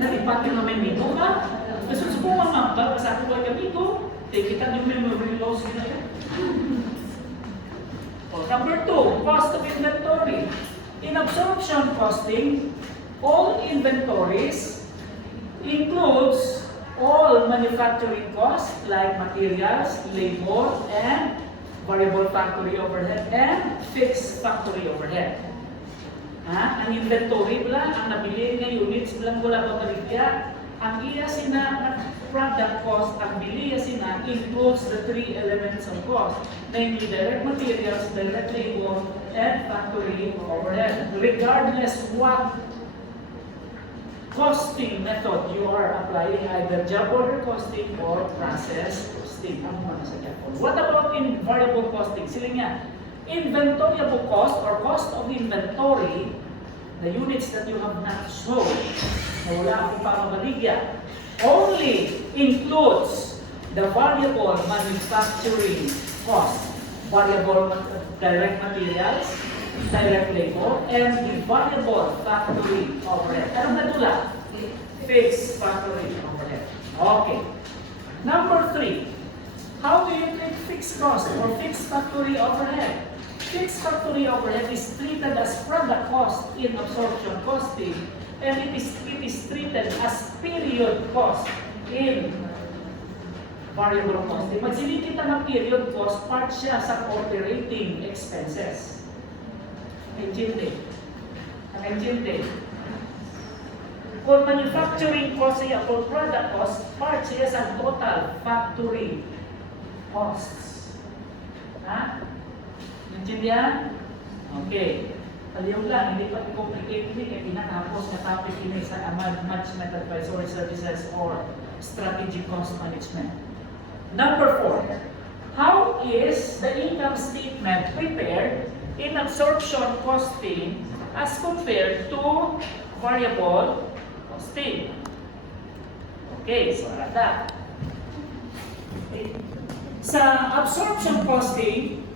Nalipat yung naman dito ka. Kasi subukan nga, bago sa ako ay dito, kita yung memory loss nila yan. Number 2, cost of inventory. In absorption costing, all inventories includes all manufacturing costs like materials, labor, and variable factory overhead and fixed factory overhead. Ang inventory lang, ang nabili nga units lang wala ba marigya. Ang iya sina product cost, ang bili sina includes the three elements of cost, namely direct materials, direct labor, and factory overhead. Regardless what costing method you are applying, either job order costing or process costing. What about in variable costing? Sila nga, inventoriable cost or cost of inventory, the units that you have not sold, na wala akong pamabaligya, only includes the variable manufacturing cost, variable direct materials, direct labor, and the variable factory overhead. Anong natula? Fixed factory overhead. Okay. Number 3. How do you treat fixed cost or fixed factory overhead? Fixed factory overhead is treated as product cost in absorption costing, and it is treated as period cost in variable costing. Pag sinikita ng period cost, part siya sa operating expenses. Naintindihan? Naintindihan? Kung manufacturing cost siya, or product cost, part siya sa total factory costs. Ha? Naintindihan? Okay. Paliw lang, hindi pa complicated din, kaya pinatapos na topic ini sa Management Advisory Services or Strategic Cost Management. Number 4, how is the income statement prepared in absorption costing as compared to variable costing? Okay, so that. Okay. Sa absorption costing,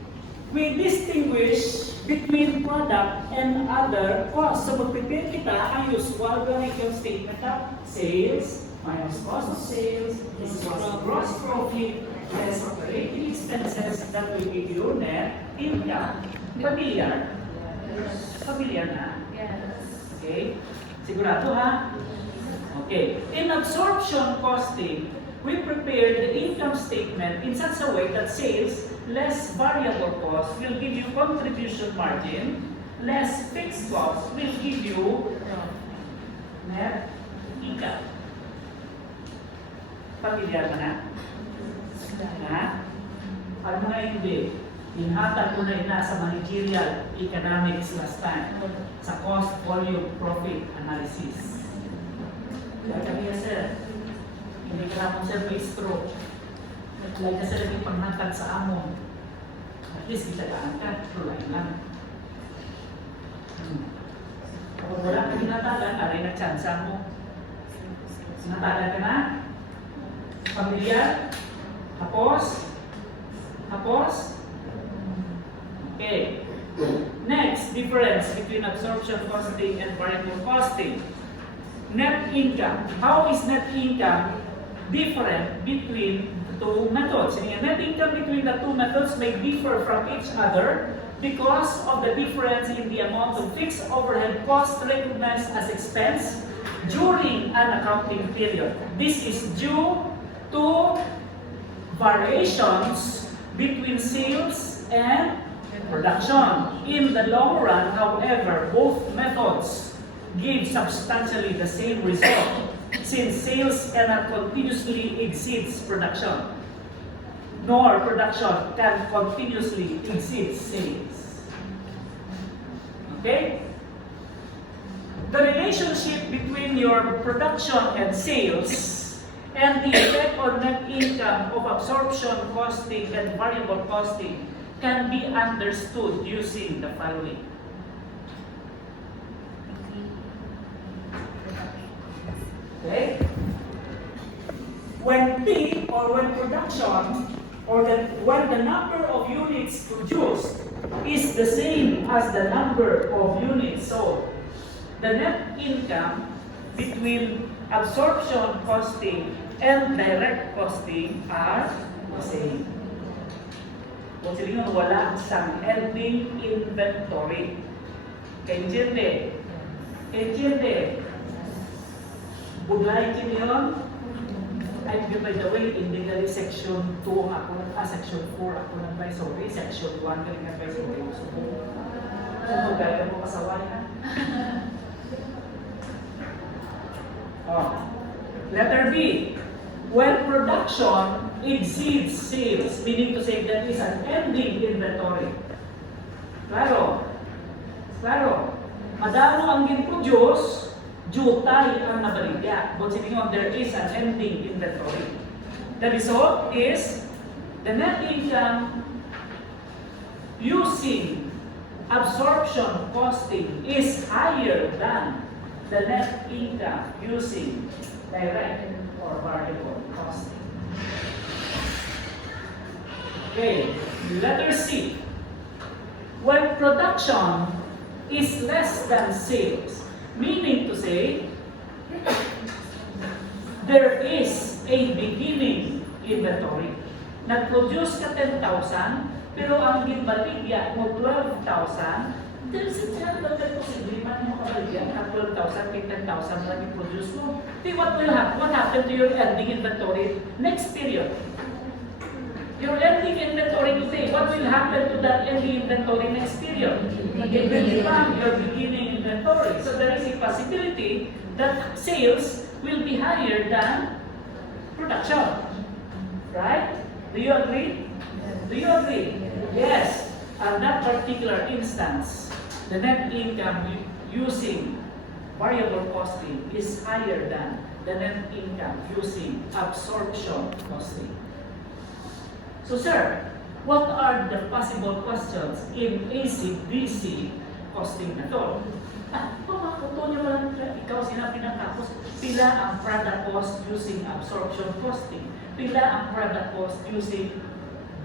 we distinguish between product and other costs. So mag-prepare kita ang usual income statement of sales minus cost of sales, this is gross profit, less operating expenses, that will give you net income. Familiar? Familiar na? Okay? Sigurado ha? Okay. In absorption costing, we prepared the income statement in such a way that sales less variable cost will give you contribution margin, less fixed cost will give you net income. Pamilyar ka na? Ha? Ano nga hindi? Inhatag ko na ina sa managerial economics last time sa cost, volume, profit analysis. Kaya kami sir, hindi ka lang sir may stroke. Like na sila yung panghatag sa amon. At least kitagaan ka, tulay lang. Kung wala ka ginatagan, aray na tsansa mo. Sinatagan ka na? Pamilyar? Tapos? Tapos? Okay. Next, difference between absorption costing and variable costing. Net income. How is net income different between two methods? Net income between the two methods may differ from each other because of the difference in the amount of fixed overhead cost recognized as expense during an accounting period. This is due to variations between sales and production. In the long run, however, both methods give substantially the same result, since sales cannot continuously exceed production, nor production can continuously exceed sales. Okay? The relationship between your production and sales and the effect on net income of absorption costing and variable costing can be understood using the following. Okay? When P, or when production, or when the number of units produced is the same as the number of units sold, the net income between absorption costing and direct costing are the same. Kung sila nga wala sang ending inventory. Kainjinde. Budlay kini yun. Ay, by the way, hindi gali section 2 ako section 4 ako sorry, section 1 gali nga sorry. So, gaya mo kasaway ha? Letter B. When production exceeds sales, meaning to say that is an ending inventory. Claro. Madamo ang gin-produce, jutay ang nabaligya. But sitting on there is an ending inventory. The result is the net income using absorption costing is higher than the net income using direct or variable costing. Okay, letter C. When production is less than sales, meaning to say, there is a beginning inventory. Nag-produce ka 10,000, pero ang ginbaligya mo 12,000, there's a chance that possibly man mo kabaligya na 12,000, 10,000 na i-produce mo. Then what will happen? What happened to your ending inventory next period? Your ending inventory today, what will happen to that ending inventory next period? It will become your beginning inventory. So there is a possibility that sales will be higher than production. Right? Do you agree? Do you agree? Yes. On that particular instance, the net income using variable costing is higher than the net income using absorption costing. So sir, what are the possible questions in AC/DC costing na to? Pumakuto niyo lang, ikaw sinabi ng tapos, pila ang product cost using absorption costing, pila ang product cost using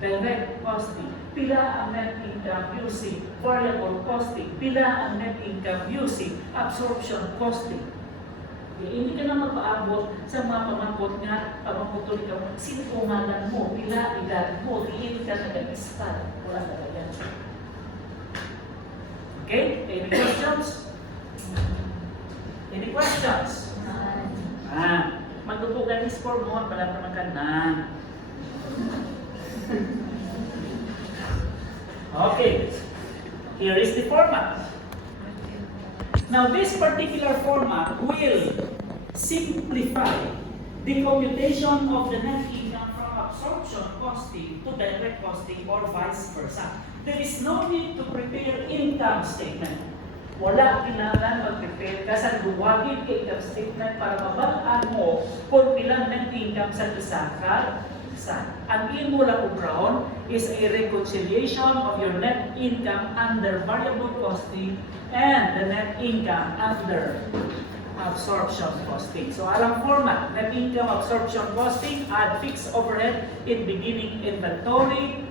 direct costing, pila ang net income using variable costing, pila ang net income using absorption costing. Hindi ka na magpaabot sa mga pamangkot nga, pamangkot ikaw, sino umalan mo, pila edad mo, hindi ka nag-start. Wala na yan. Okay? Any questions? Any questions? Magdupugan ni score mo, pala naman ka na. Okay. Here is the format. Now, this particular format will simplify the computation of the net income from absorption costing to direct costing or vice versa. There is no need to prepare income statement. Wala kailangan mag-prepare ka sa duwagin income statement para mabalaan mo kung ilang net income sa isa ka isa. Ang imo lang brown is a reconciliation of your net income under variable costing and the net income under absorption costing. So alang format, net income absorption costing, add fixed overhead in beginning inventory,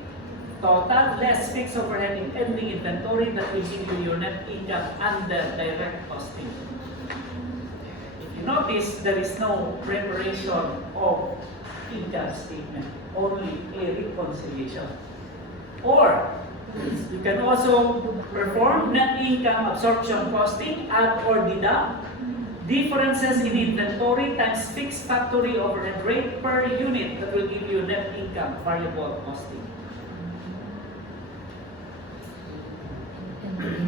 total less fixed overhead in ending inventory, that will give you your net income under direct costing. If you notice, there is no preparation of income statement, only a reconciliation. Or you can also perform net income absorption costing, add or deduct differences in inventory times fixed factory overhead rate per unit, that will give you net income variable costing.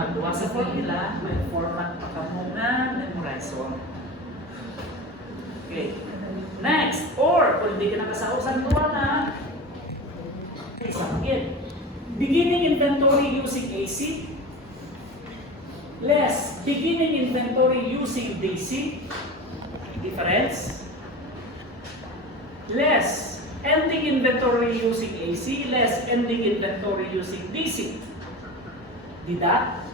Magduwa sa formula, may format pa ka muna, memorize one. Okay. Next, or kung hindi ka nakasausan duwa na, isang again. Beginning inventory using AC, less beginning inventory using DC, difference, less ending inventory using AC, less ending inventory using DC. Deduct,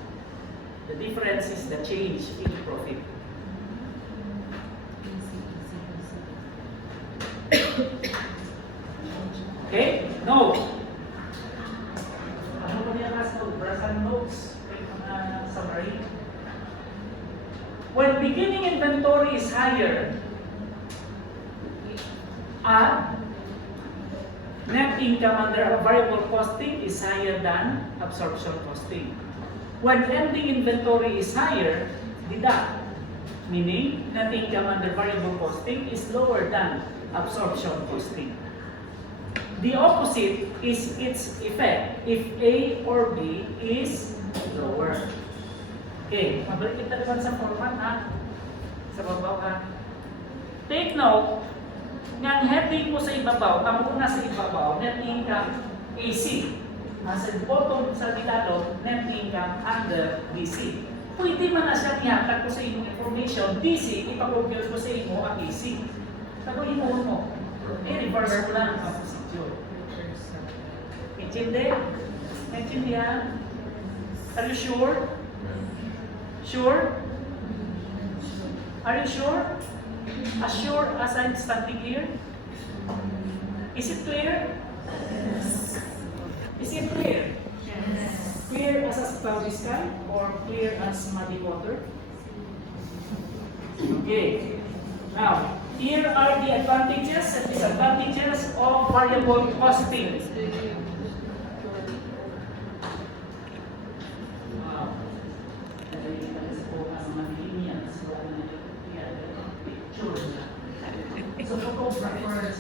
the difference is the change in profit. Okay? Note. Ano ba niya kasi note? Brasan notes. May mga summary. When beginning inventory is higher, net income under variable costing is higher than absorption costing. When ending inventory is higher, deduct, meaning net income under variable costing is lower than absorption costing. The opposite is its effect if A or B is lower. Okay, mabalik kita naman sa format ha. Sa babaw ha. Take note, ng heading mo sa ibabaw, ang una sa ibabaw, net income AC. Nasa bottom sa dilado, net income under DC. Pwede man na siyang ihatag ko sa inyong information, DC, ipaproduce ko sa inyo ang AC. Pero inuun mo, i-reverse mo lang ang procedure. Intindi? Intindihan? Are you sure? Sure? Are you sure? As sure as I'm standing here? Is it clear? Yes. Is it clear? Yes. Clear as a cloudy sky or clear as muddy water? Okay. Now, here are the advantages and disadvantages of variable costing. So, photographers,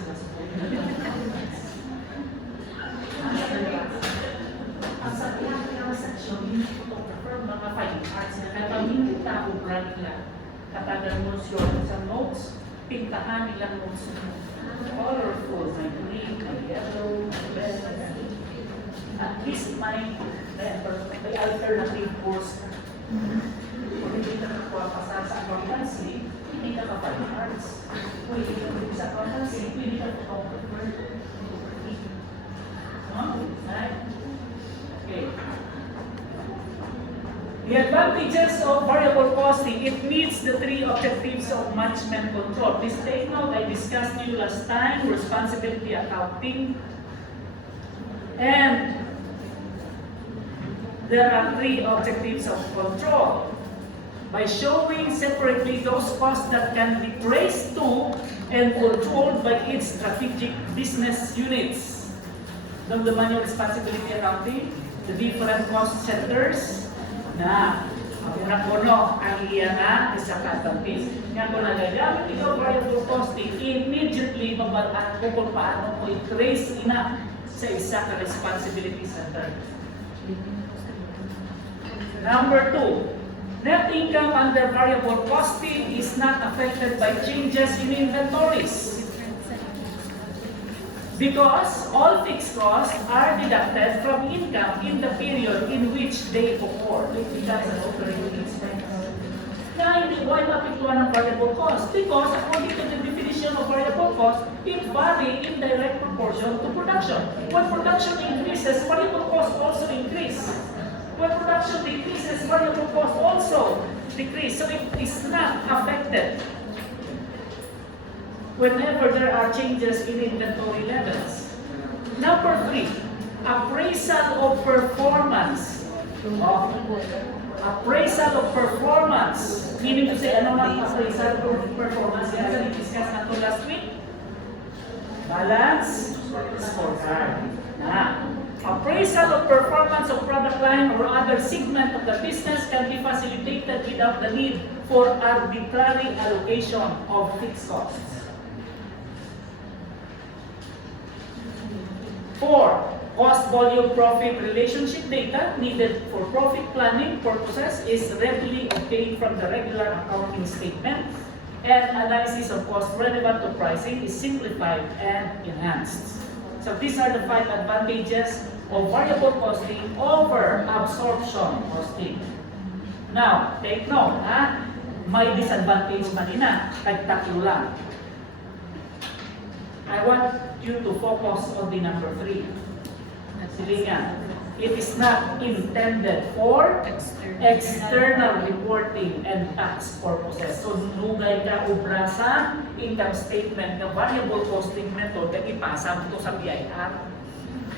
ang sa section, yung photographer, mga fine arts na katamin tao brand nila. Katademonstrasyon sa notes, pintahan nilang notes mo. Colorful, may green, may yellow, may red. At least may alternative course. Kung hindi ka nagpapasa sa accountancy, hindi ka ka-fine arts. Kung hindi ka sa accountancy, hindi ka photographer. Right? Okay. The advantages of variable costing, it meets the three objectives of management control. Please take note, I discussed you last time, responsibility accounting. And there are three objectives of control. By showing separately those costs that can be traced to and controlled by its strategic business units. Ng the manual responsibility accounting, the different cost centers, na una-uno ang iya nga disadvantage. Nga kung nagagamit ikaw variable costing, immediately mabataan ko kung paano mo i-trace ina sa isa ka responsibility center. Number 2, net income under variable costing is not affected by changes in inventories. Because all fixed costs are deducted from income in the period in which they occur. That's an operating expense. Now, why mapiktuan ng variable cost? Because according to the definition of variable cost, it varies in direct proportion to production. When production increases, variable cost also increase. When production decreases, variable cost also decrease. So it is not affected whenever there are changes in inventory levels. Number 3, appraisal of performance. Appraisal of performance. Meaning to say, ano ang appraisal of performance? Yan sa discuss nato last week. Balance scorecard. Appraisal of performance of product line or other segment of the business can be facilitated without the need for arbitrary allocation of fixed costs. 4. Cost volume profit relationship data needed for profit planning purposes is readily obtained from the regular accounting statement, and analysis of cost relevant to pricing is simplified and enhanced. So these are the 5 advantages of variable costing over absorption costing. Now, take note, may disadvantage man ina, kahit tatlo lang. I want you to focus on the number 3. Silingan. It is not intended for external reporting and tax purposes. So, nunugay ka ubra sa income statement na variable costing method na ipasa mo sa BIR.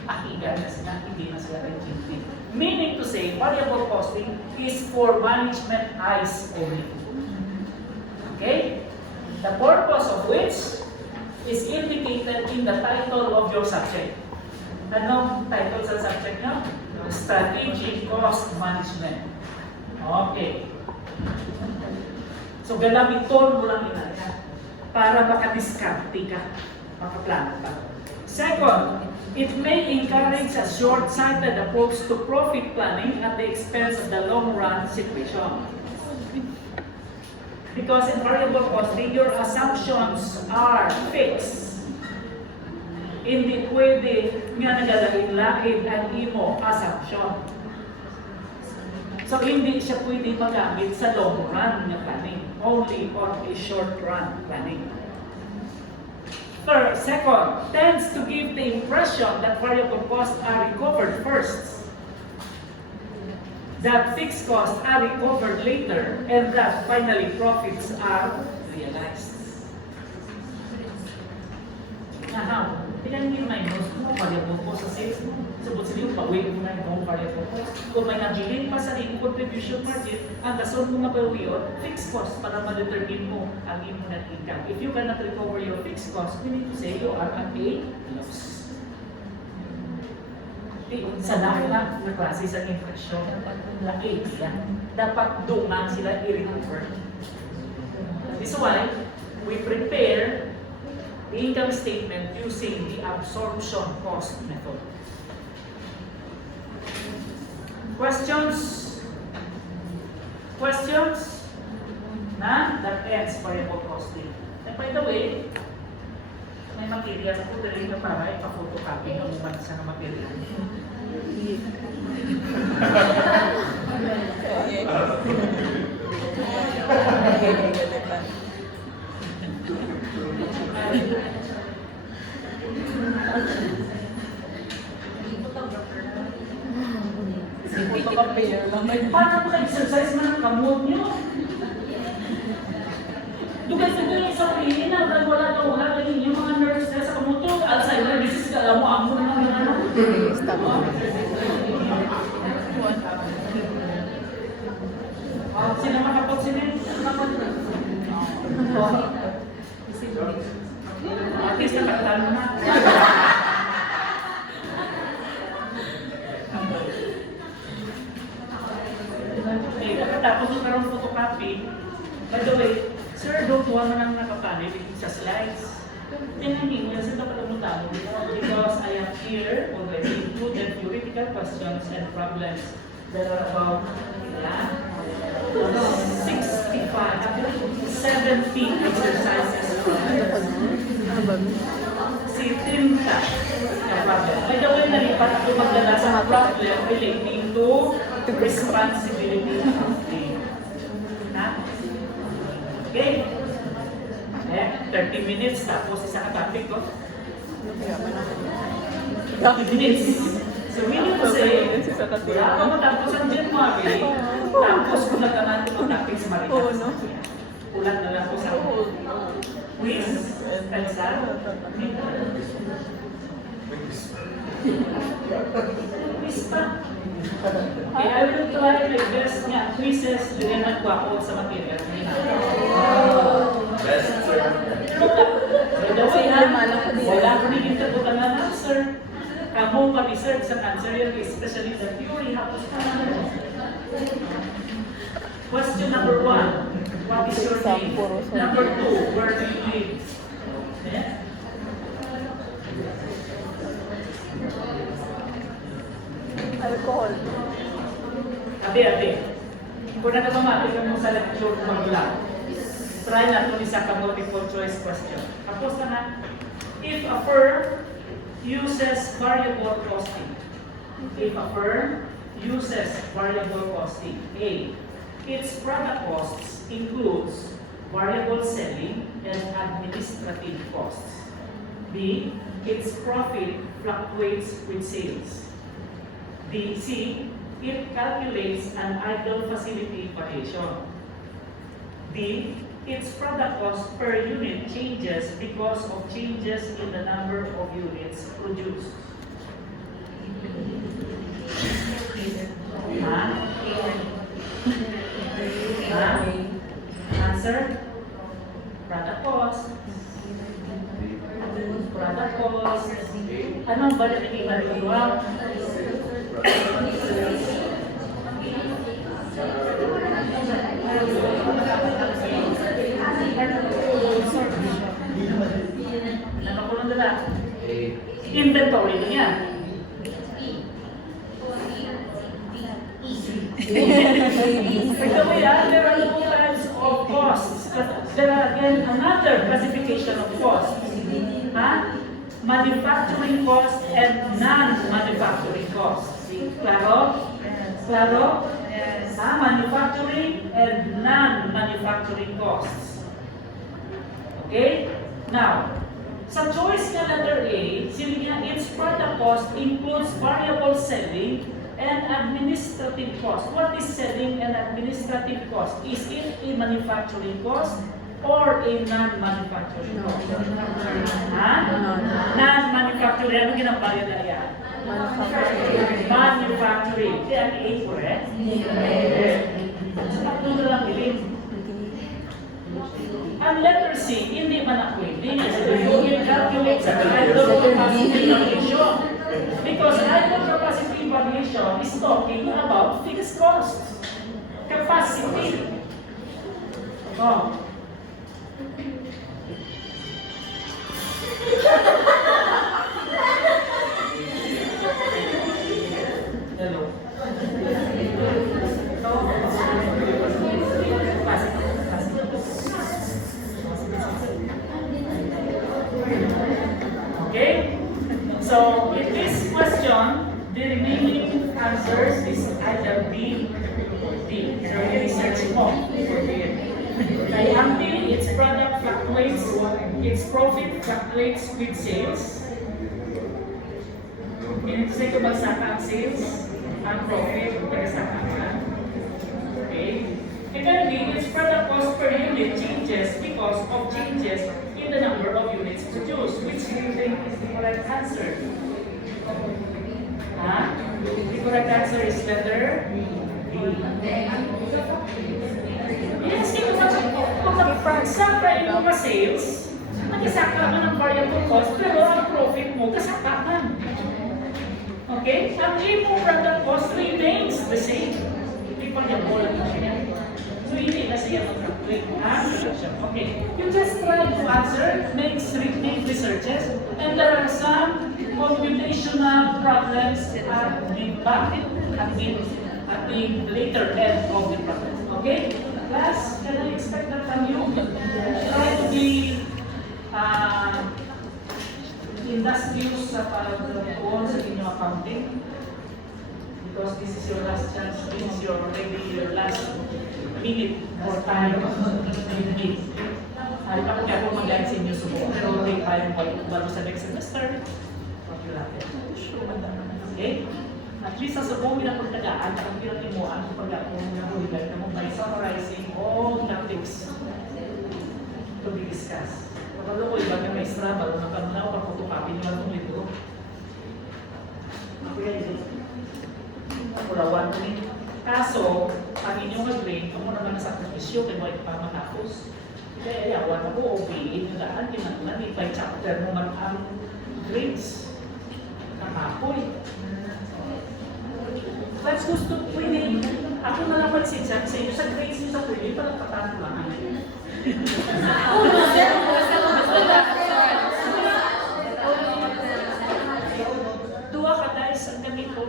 Akigan na sila, hindi na sila regulated. Meaning to say, variable costing is for management eyes only. Okay? The purpose of which is indicated in the title of your subject. Anong title sa subject nyo? Strategic Cost Management. Okay. So, gamiton mo lang inaya para makadiskarte ka, makaplano ka. Second, it may encourage a short-sighted approach to profit planning at the expense of the long-run situation. Because in variable costing, your assumptions are fixed. Hindi pwede nga nagalahid-lahid ang imo assumption. So, hindi siya pwede magamit sa long run na planning, only on a short run planning. Third, second, tends to give the impression that variable costs are recovered first, that fixed costs are recovered later, and that finally profits are realized. Now, ilan yung minus mo, variable cost sa sales mo. Sabot sa iyo, pag-wait mo na yung variable cost. Kung may nabilin pa sa iyong contribution margin, ang gasol mo nga bawiyon, fixed cost para ma-determine mo ang iyong net income. If you cannot recover your fixed cost, we need to say you are at a loss. Sa lahat na klase sa inflation, laki yan. Dapat duman sila i-recover. This is why we prepare the income statement using the absorption cost method. Questions? Questions? Na? That ends variable costing. And by the way, may material po dali na para ipa-photocopy ng mga sa material. Paano maka-exercise man ang kamot nyo? Dugay sa nyo sa piliin na wala daw wala yung mga nerves na sa kamot nyo. Alzheimer disease, alam mo, amo na lang ano. Sino makapot sila? At least nakatalo na. Tapos yung karong photocopy, by the way, sir, don't want na nang nakapanay sa slides. Tinanin yan, sir, dapat ang mutalo. Because I have here already included theoretical questions and problems that are about 65, 70 exercises. Si Trinta na problem. By the way, nalipat ako magdala sa problem relating to responsibility accounting. Okay? 30 minutes tapos isa ka topic ko. 30 minutes. So we need to say, wala ka matapos ang January, tapos kulat ka natin ang topic sa Marinas. Kulat na lang ko sa quiz, pensar, quiz pa. Okay, I will try my best nga quizzes din na nagwakot sa material. Best, sir. Wala ko rin yung tabutan na answer. Kamu pa-research sa cancer yun, especially the theory, hapos pa na. Question number 1. What is your name? Number 2. Where do you live? Alcohol. Abi. Kung nakatamati ka mo sa lecture mag-lang, try na ito isa ka multiple choice question. Tapos na na. If a firm uses variable costing. If a firm uses variable costing, A, its product costs includes variable selling and administrative costs. B, its profit fluctuates with sales. D, C, it calculates an idle facility variation. D, its product cost per unit changes because of changes in the number of units produced. Answer? Product cost. Product cost. Anong ba na iba dito? Ano ko lang dala? Inventory na yan. There are two types of costs. There are again another classification of costs. Manufacturing cost and non-manufacturing costs. Claro? Claro? Manufacturing and non-manufacturing costs. Okay? Now, sa choice na letter A, sinabi niya, its product cost includes variable selling and administrative cost. What is selling and administrative cost? Is it a manufacturing cost or a non-manufacturing cost? Non-manufacturing. Ano ginambayan na yan? Manufacturing. Kaya ang A, correct? Yes. Sa tatlo na lang bilhin. Ang letter C, hindi man ako hindi. You will calculate sa hydrocapacity variation. Because hydrocapacity variation is talking about fixed costs. Capacity. Oh. Hello. Okay? So, in this question, the remaining answers is either B or D. So, research mo for B. Kay Ampli, its product fluctuates, its profit fluctuates with sales. Kasi kung magsaka ang sales, ang profit, magsaka ka. Okay? And then B, its product cost per unit changes because of changes in the number of units produced, which do you think is the correct answer? The correct answer is letter B. Yes, kung magsaka yung mga sales, nagsaka ka ng variable cost, pero ang profit mo, kasaka ka. Okay? Ang imo product cost remains the same. Hindi pa niya bola na siya. So, hindi na siya mag-calculate. Okay. You just try to answer, make researches, and there are some computational problems at the later end of the problem. Okay? Class, can I expect that from you? Try to be industrious sa pag-tuon sa inyong accounting. Because this is your last chance, this is maybe your last minute or time you need. Ay, pa kung ako mag-guide sa inyo subok, pero take time bago sa next semester, what you have okay? At least sa subong na pagtagaan, ang pinatimuan kapag ako nahulay na mo by summarizing all topics to be discussed. Kapag ako iba na maestra, bago na kanunaw, pag-photocopy nyo ang libro. Ako yan, purawan ko ninyo. Kaso, ang inyong mag-grade, kung mo naman sa profesyon, kaya mo pa matapos. Kaya ayawan ako, OBE, yung daan, kinatunan, by chapter mo man ang grades. Nakapoy. Let's gusto pwede. Ako na lang mag-exam sa inyo, sa grades nyo sa pwede, parang patano lang. Dua ka guys, ang gamit ko.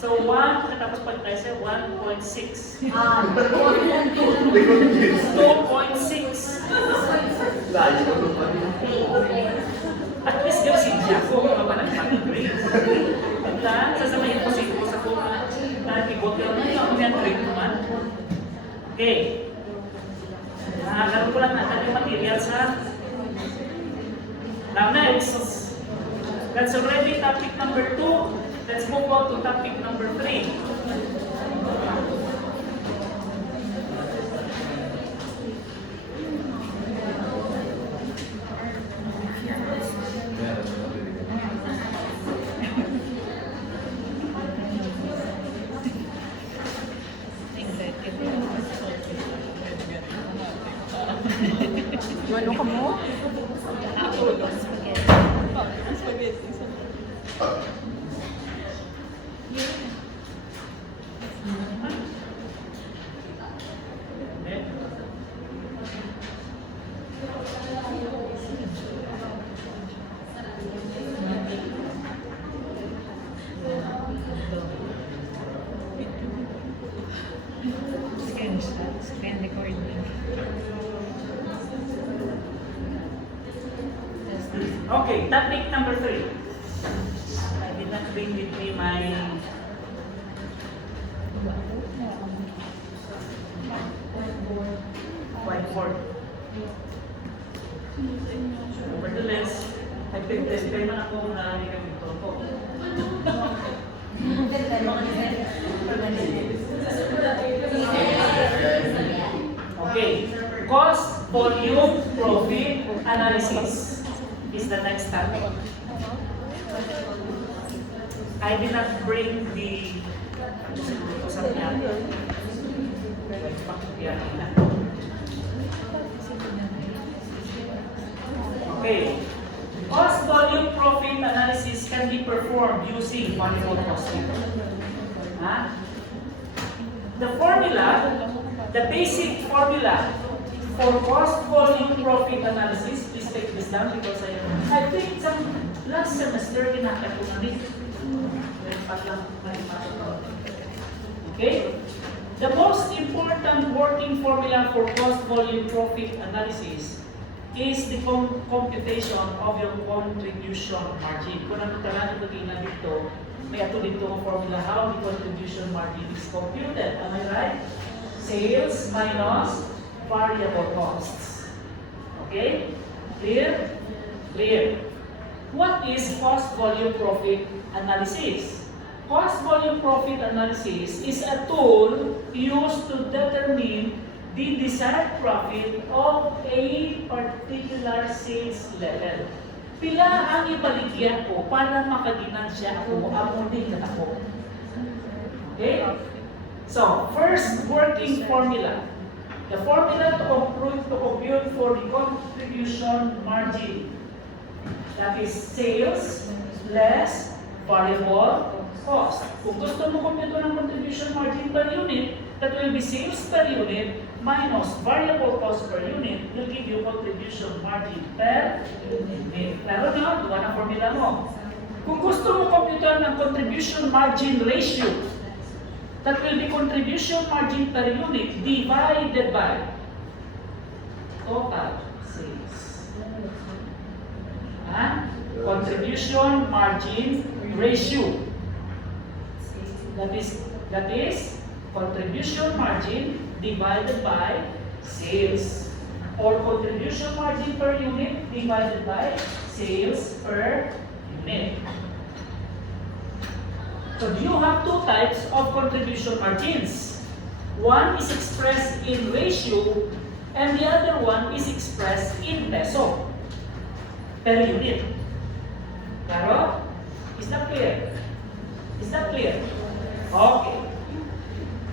So 1, pagkatapos pag-dice, 1.6. 2.6. At least gawin siya kung ano ba nagpag-grade. Paglaan, sasabayin ko sa kung nag-ibot yun, ano yan grade naman. Okay. Nakakaroon ko lang natin yung material sa... Now next, that's already topic number 2. Let's move on to topic number 3. Ano ka mo? Screen recording. Okay, technique number 3. I did not bring with me my whiteboard. Nevertheless, I picked this pen na ako na gamit ko. Okay, cost, volume, profit analysis is the next topic. I did not bring the okay. Cost, volume, profit analysis can be performed using manifold costing. The formula, the basic formula for cost, volume, profit analysis, please take this down because I think some last semester kinakaya ko na rin. Okay? The most important working formula for cost, volume, profit analysis is the computation of your contribution margin. Kung ano talaga ito dito, may ato dito ang formula how the contribution margin is computed. Am I right? Sales minus variable costs. Okay? Clear? Clear. What is cost, volume, profit analysis? Cost, volume, profit analysis is a tool used to determine the desired profit of a particular sales level. Pila ang ibaligyan ko para makaginansya ako, amunin na ako. Okay? So, first working formula. The formula to compute for the contribution margin. That is sales less variable cost. Kung gusto mo compute ng contribution margin per unit, that will be sales per unit minus variable cost per unit will give you contribution margin per unit. Pero na, duwa na formula mo. Kung gusto mo compute ng contribution margin ratio, that will be contribution margin per unit divided by total sales. Contribution margin ratio. That is contribution margin divided by sales, or contribution margin per unit divided by sales per unit. So you have two types of contribution margins. One is expressed in ratio and the other one is expressed in peso per unit. Claro? Is that clear? Is that clear? Okay.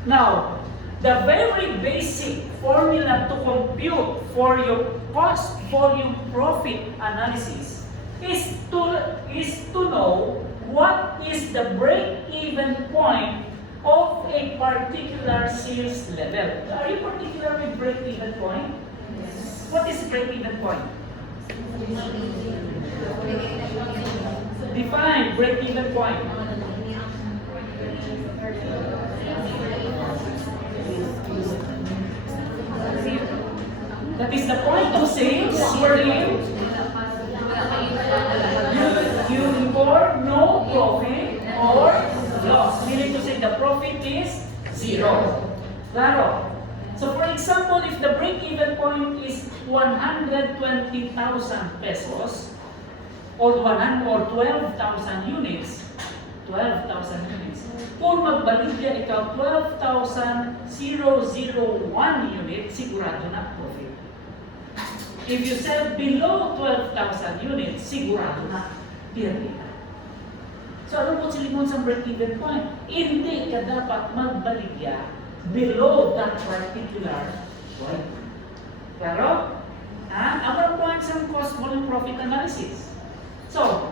Now, the very basic formula to compute for your cost, volume, profit analysis is to know what is the break-even point of a particular sales level. Are you particular with break-even point? Yes. What is break-even point? Define break-even point. That is the point of sales where you report no profit or loss. Meaning to say the profit is zero. Claro. So for example, if the break-even point is 120,000 pesos or 12,000 units, 12,000 units. Kung magbaligya ikaw 12,001 units, sigurado na profit. If you sell below 12,000 units, sigurado na pirmi ka. So ano po silingon sa break-even point? Hindi ka dapat magbaligya below that particular point. Claro? Our points on cost volume profit analysis. So,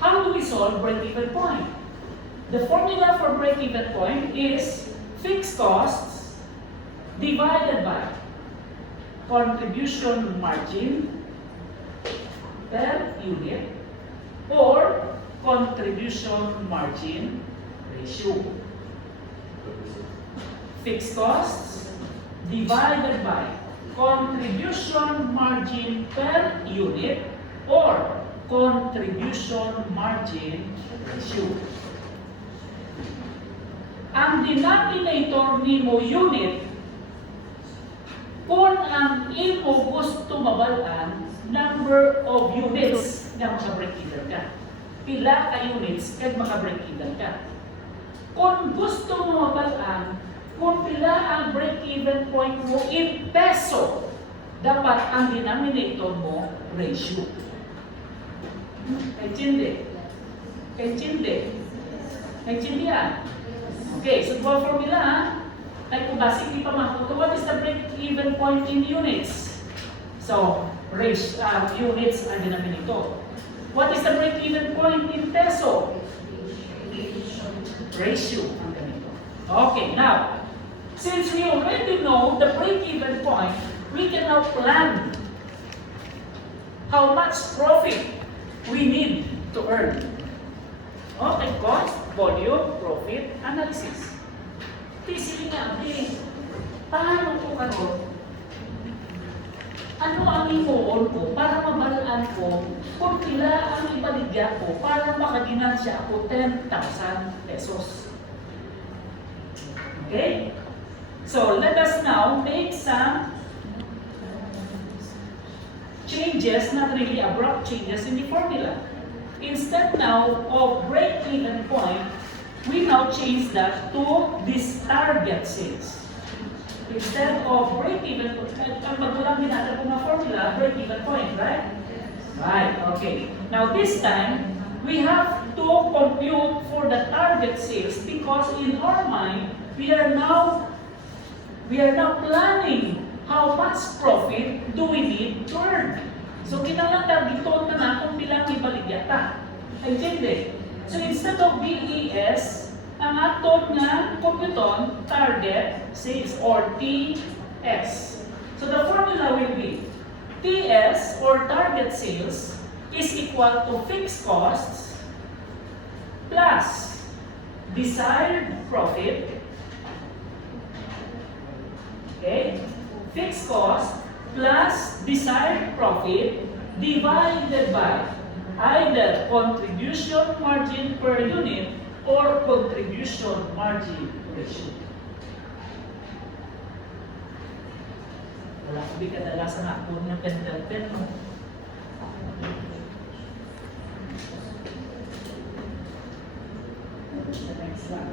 how do we solve break-even point? The formula for break-even point is fixed costs divided by contribution margin per unit or contribution margin ratio. Fixed costs divided by contribution margin per unit or contribution margin ratio. Ang denominator nimo unit, kung ang imo gusto mabalaan, number of units na maka-break-even ka. Pila ka units kag maka-break-even ka. Kung gusto mo mabalaan, kung pila ang break-even point mo in peso, dapat ang denominator mo ratio. Kaintindi? Kaintindihan? Okay, so the formula, like kung basic di pa makuto, what is the break-even point in units? So, units ang denominator. What is the break-even point in peso? Ratio ang ganito. Okay, now, since we already know the break-even point, we can now plan how much profit we need to earn. Okay, cost, volume, profit, analysis. Sige nga, paano ko karon? Ano ang imuon ko para mabalaan ko kung pila ang ibaligya ko para makaginansya ako 10,000 pesos? Okay? So, let us now make some changes, not really abrupt changes in the formula. Instead now of break-even point, we now change that to this target sales. Instead of break-even point, ang magulang din natin kung formula, break-even point, right? Right, okay. Now this time, we have to compute for the target sales because in our mind, we are now planning how much profit do we need to earn. So, kinahanglan targeton na na kung bilang ibaligya ta. Intindi? So, instead of BES, ang aton nga computon, target sales or TS. So, the formula will be TS or target sales is equal to fixed costs plus desired profit. Okay? Fixed cost plus desired profit divided by either contribution margin per unit or contribution margin ratio. Wala ko di kadalasan ako ng pen mo. The next one.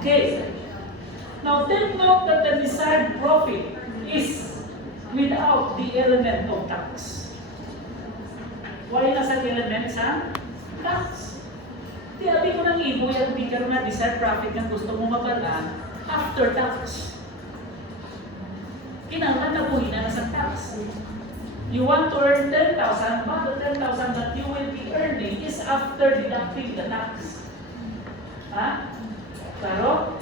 Okay. Now take note that the desired profit is without the element of tax. Why nasa element sa tax? Di abi ko nang ibo yung bigger na desired profit na gusto mo mabalaan after tax. Kinahanglan na buhin na sa tax. You want to earn 10,000, but the 10,000 that you will be earning is after deducting the tax. Ha? Claro?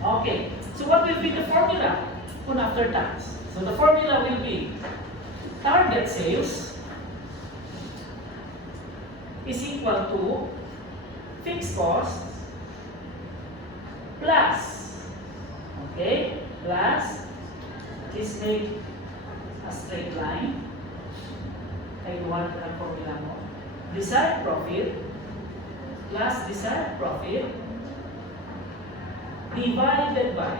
Okay. So what will be the formula kung after tax? So the formula will be target sales is equal to fixed costs plus, okay, plus, this make a straight line. Ay, one ang formula mo. Desired profit plus desired profit divided by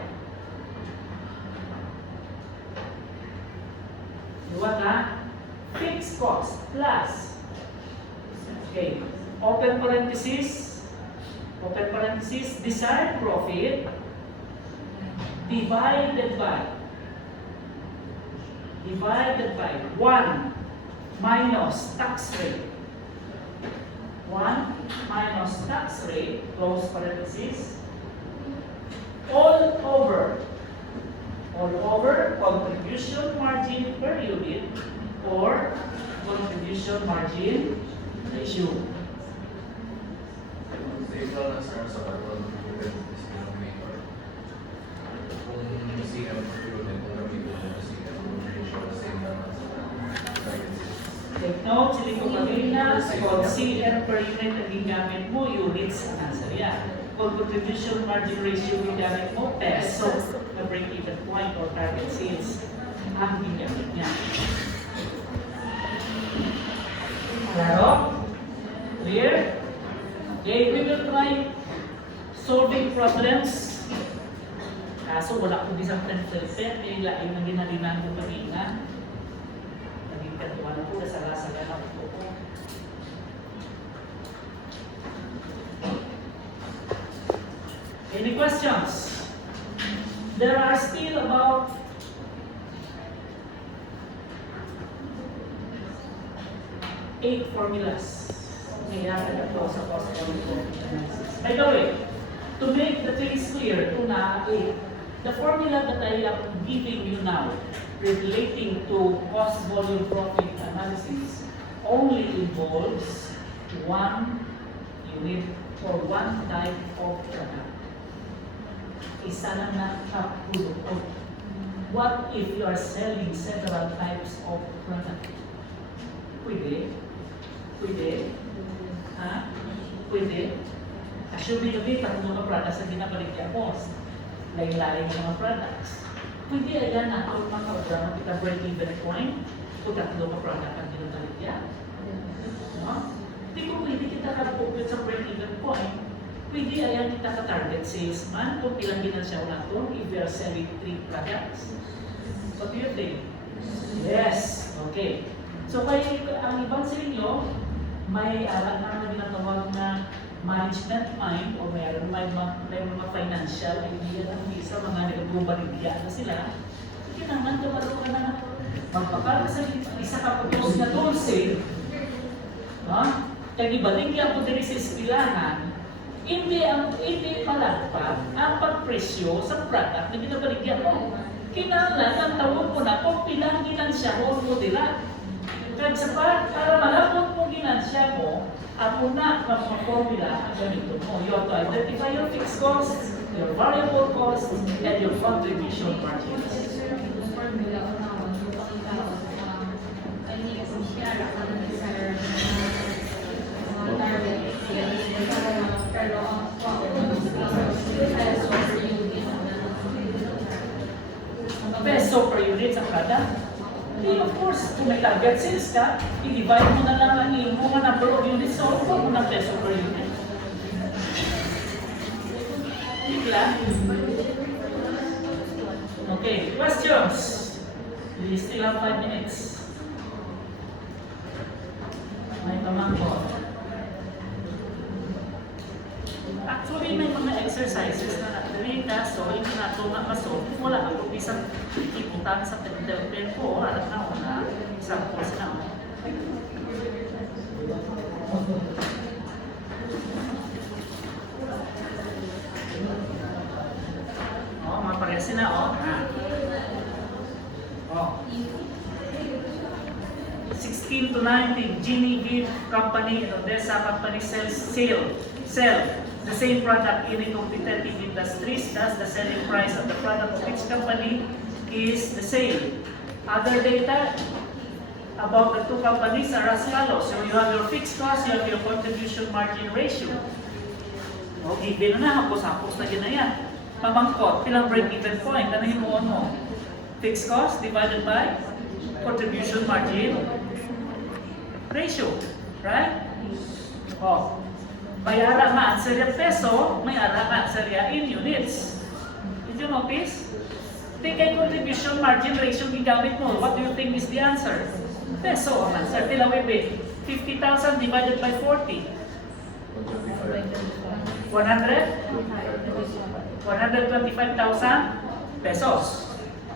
what na? Fixed cost plus Okay, open parenthesis, desired profit divided by 1 minus tax rate. 1 minus tax rate, close parenthesis, all over contribution margin per unit or contribution margin ratio. Sa ito na sa pagkakas denominator. Kung CM per unit, kung gamitin mo na CM ratio, same naman sa target sales. Take note, sili ko kanina, kung CM per unit ang gingamit mo, units ang answer yan. Kung contribution margin ratio ang gingamit mo, peso, na break-even point or target sales ang gingamit niya. Klaro? Clear? Okay, we will try solving problems. Kaso wala ko isang template, eh, lain na ginalinan ko kanina. Naging kantuan ako, nasala-sala na ako. Any questions? There are still about 8 formulas. Kaya nagkakaw sa cost analysis. By the way, to make the things clear, ito na 8. The formula that I am giving you now relating to cost volume profit analysis only involves one unit or one type of product. Isa lang na produkto. What if you are selling several types of product? Pwede? Pwede? Ha? Pwede? Assuming na dito, ang mga products na ginabaligyan mo, lain-lain ng mga products. Pwede ayan na ang mga programa kita break-even point kung tatlo ka product ang ginabaligyan. No? Hindi kung pwede kita ka-focus sa break-even point, pwede ayan kita ka-target salesman kung ilang ginansyaw na ito if you are selling 3 products. What do you think? Yes! Okay. So kaya ang ibang sa inyo, may alam na ginatawag na management mind o may mga financial idea ng isa, mga nag-globaligya na sila. Kailangan dumaro ka na magpapala sa isa ka pag-post na 12, kaya ibaligya po din sa ispilahan, hindi palagpag ang pagpresyo sa product na ginabaligyan mo. Kinahanglan ang tawag mo na kung pilang ginansya mo nila. Kaya sa para malapot mo ginansya mo, ako na ang mga formula ang ganito mo. You have to identify your fixed costs, your variable costs, and your contribution margins. Peso per unit sa product. Hindi, of course, kung may target sales ka, i-divide mo na lang ang iyong mga number of units so huwag mo ng peso per unit. Higla. Okay, questions? We still have 5 minutes. May pamangkot. Actually, may mga exercises na natin kaso, hindi nato nakaso, wala ako isang ipuntahan sa template ko, alam na ako na isang course na ako. Mga parehas na, Oh. 16 to 19, Genie Gift Company, Odessa Company sell the same product in a competitive industries, thus the selling price of the product of each company is the same. Other data about the two companies are as follows. So you have your fixed cost, you have your contribution margin ratio. Okay, given na, hapos-hapos na yun na yan. Pamangkot, ilang break-even point, ano yung mo? Fixed cost divided by contribution margin ratio, right? Oh. May ara nga answer yung peso, may ara nga answer in units. Did you notice? Di kay contribution margin ratio ginamit mo, what do you think is the answer? Peso ang answer. Tila webe, 50% 70,000 divided by 40. 125,000 pesos.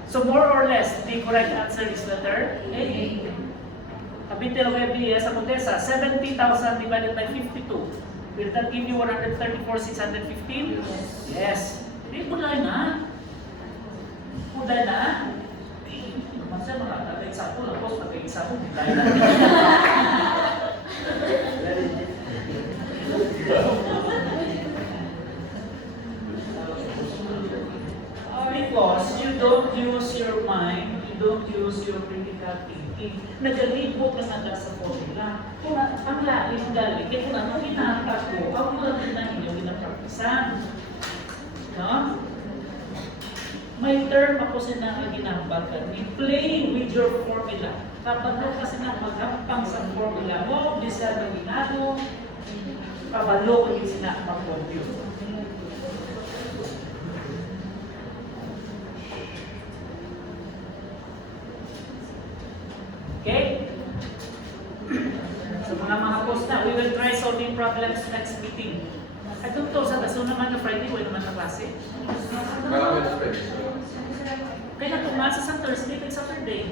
So more or less, the correct answer is letter A. Kapitel Webi sa Montesa, 70,000 divided by 52. Will that give you 134,615? Yes. Hindi mo na. Muday na. Naman siya mga nag-example. Ako, nag-example. Muday na. Because you don't use your mind, you don't use your critical thinking. Nagalibot naman ka sa formula. Kung ang lalim galing, kaya kung ano hinahangkat ko, ang mga din na inyong ginapraktisan. No? May term ako sinang ginambagan ni play with your formula. Kapag no kasi na magampang sa formula mo, bisa na ginano, kabalo ko yung sina mag-compute. Okay? So mga post na, we will try solving problems next meeting. I don't know, sa daso naman na Friday, wala naman na klase. Kaya Wednesday. Kaya tumasa sa Thursday, kaya Saturday.